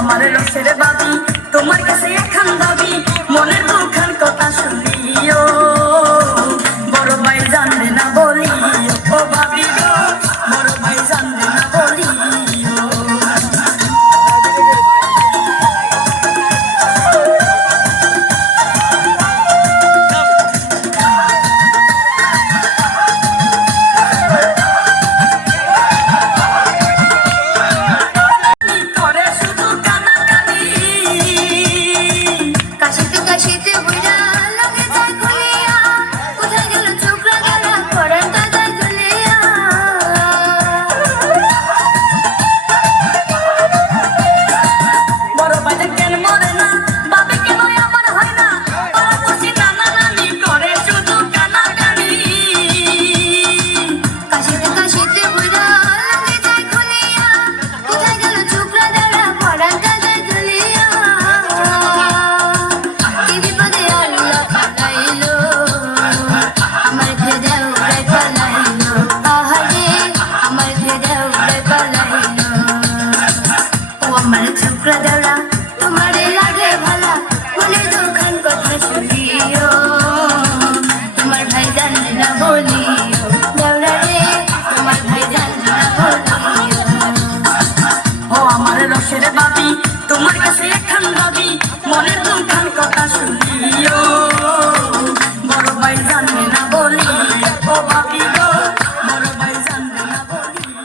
আমার রসের বাবি তোমার কাছে এখন দাবি